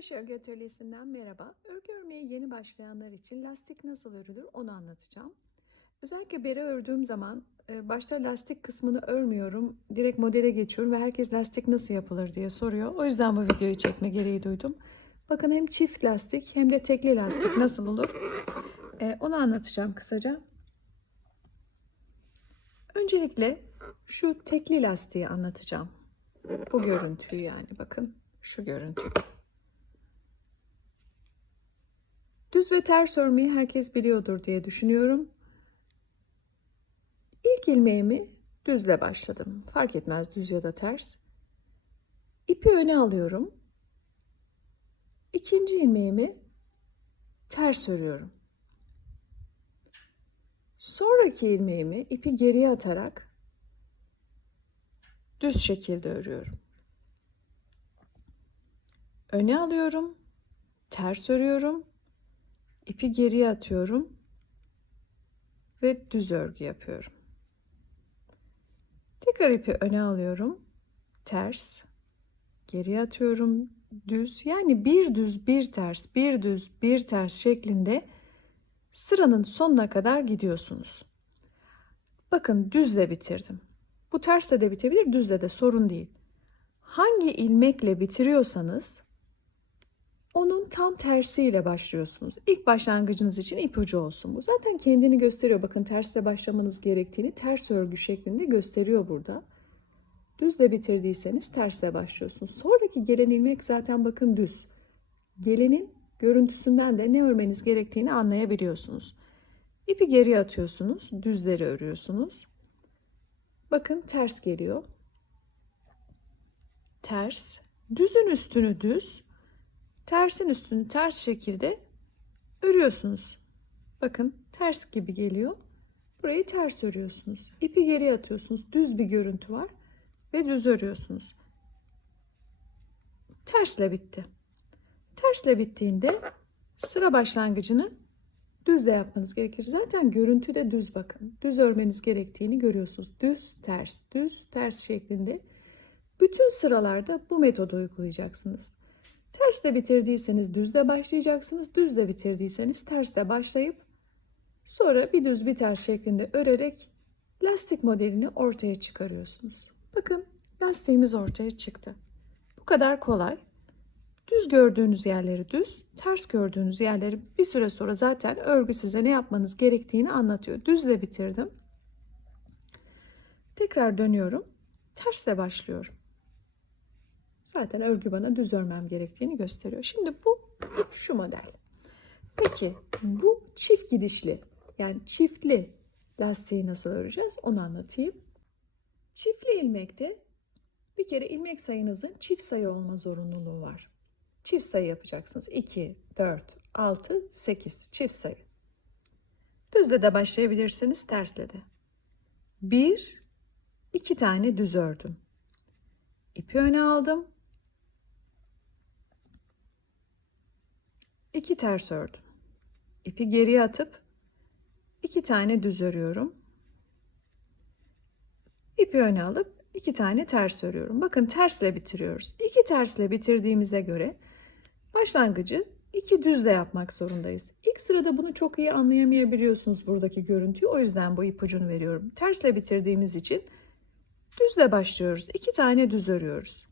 Kumaş Örgü Atölyesi'nden merhaba. Örgü örmeye yeni başlayanlar için lastik nasıl örülür onu anlatacağım. Özellikle bere ördüğüm zaman e, başta lastik kısmını örmüyorum. Direkt modele geçiyorum ve herkes lastik nasıl yapılır diye soruyor. O yüzden bu videoyu çekme gereği duydum. Bakın hem çift lastik hem de tekli lastik nasıl olur E, onu anlatacağım kısaca. Öncelikle şu tekli lastiği anlatacağım. Bu görüntüyü yani bakın şu görüntüyü. Düz ve ters örmeyi herkes biliyordur diye düşünüyorum. İlk ilmeğimi düzle başladım. Fark etmez düz ya da ters. İpi öne alıyorum. İkinci ilmeğimi ters örüyorum. Sonraki ilmeğimi ipi geriye atarak düz şekilde örüyorum. Öne alıyorum, ters örüyorum, ipi geriye atıyorum ve düz örgü yapıyorum. Tekrar ipi öne alıyorum, ters, geriye atıyorum, düz. Yani bir düz, bir ters, bir düz, bir ters şeklinde sıranın sonuna kadar gidiyorsunuz. Bakın düzle bitirdim. Bu tersle de bitebilir, düzle de sorun değil. Hangi ilmekle bitiriyorsanız onun tam tersiyle başlıyorsunuz. İlk başlangıcınız için ipucu olsun bu. Zaten kendini gösteriyor. Bakın tersle başlamanız gerektiğini ters örgü şeklinde gösteriyor burada. Düzle bitirdiyseniz tersle başlıyorsunuz. Sonraki gelen ilmek zaten bakın düz. Gelenin görüntüsünden de ne örmeniz gerektiğini anlayabiliyorsunuz. İpi geri atıyorsunuz, düzleri örüyorsunuz. Bakın ters geliyor. Ters, düzün üstünü düz, tersin üstünü ters şekilde örüyorsunuz. Bakın ters gibi geliyor. Burayı ters örüyorsunuz. İpi geri atıyorsunuz. Düz bir görüntü var ve düz örüyorsunuz. Tersle bitti. Tersle bittiğinde sıra başlangıcını düzle yapmanız gerekir. Zaten görüntü de düz bakın. Düz örmeniz gerektiğini görüyorsunuz. Düz, ters, düz, ters şeklinde. Bütün sıralarda bu metodu uygulayacaksınız. Tersle bitirdiyseniz düzle başlayacaksınız. Düzle bitirdiyseniz tersle başlayıp sonra bir düz bir ters şeklinde örerek lastik modelini ortaya çıkarıyorsunuz. Bakın lastiğimiz ortaya çıktı. Bu kadar kolay. Düz gördüğünüz yerleri düz, ters gördüğünüz yerleri bir süre sonra zaten örgü size ne yapmanız gerektiğini anlatıyor. Düzle bitirdim. Tekrar dönüyorum. Tersle başlıyorum. Zaten örgü bana düz örmem gerektiğini gösteriyor. Şimdi bu şu model. Peki bu çift gidişli yani çiftli lastiği nasıl öreceğiz onu anlatayım. Çiftli ilmekte bir kere ilmek sayınızın çift sayı olma zorunluluğu var. Çift sayı yapacaksınız. 2, 4, 6, 8 çift sayı. Düzle de başlayabilirsiniz, tersle de. 1, 2 tane düz ördüm. İpi öne aldım. 2 ters ördüm. İpi geriye atıp 2 tane düz örüyorum. İpi öne alıp 2 tane ters örüyorum. Bakın tersle bitiriyoruz. 2 tersle bitirdiğimize göre başlangıcı 2 düzle yapmak zorundayız. İlk sırada bunu çok iyi anlayamayabiliyorsunuz buradaki görüntüyü. O yüzden bu ipucunu veriyorum. Tersle bitirdiğimiz için düzle başlıyoruz. 2 tane düz örüyoruz.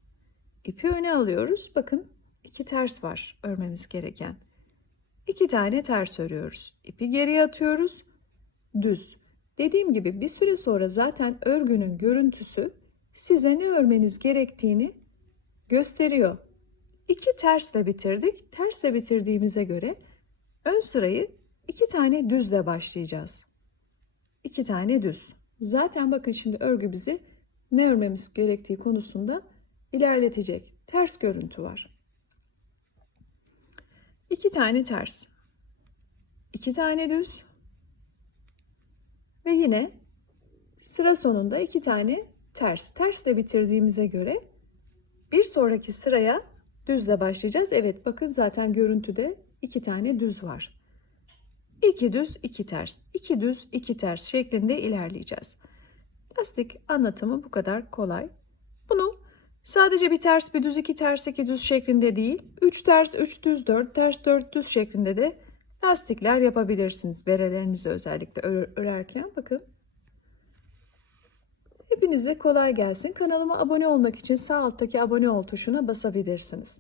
İpi öne alıyoruz. Bakın 2 ters var örmemiz gereken. 2 tane ters örüyoruz. İpi geriye atıyoruz. Düz. Dediğim gibi bir süre sonra zaten örgünün görüntüsü size ne örmeniz gerektiğini gösteriyor. İki tersle bitirdik. Tersle bitirdiğimize göre ön sırayı iki tane düzle başlayacağız. İki tane düz. Zaten bakın şimdi örgü bizi ne örmemiz gerektiği konusunda ilerletecek. Ters görüntü var. İki tane ters. iki tane düz. Ve yine sıra sonunda iki tane ters. Tersle bitirdiğimize göre bir sonraki sıraya düzle başlayacağız. Evet bakın zaten görüntüde iki tane düz var. İki düz, iki ters. iki düz, iki ters şeklinde ilerleyeceğiz. Lastik anlatımı bu kadar kolay. Sadece bir ters bir düz iki ters iki düz şeklinde değil, 3 ters 3 düz 4 ters 4 düz şeklinde de lastikler yapabilirsiniz. Berelerinizi özellikle ör- örerken bakın. Hepinize kolay gelsin. Kanalıma abone olmak için sağ alttaki abone ol tuşuna basabilirsiniz.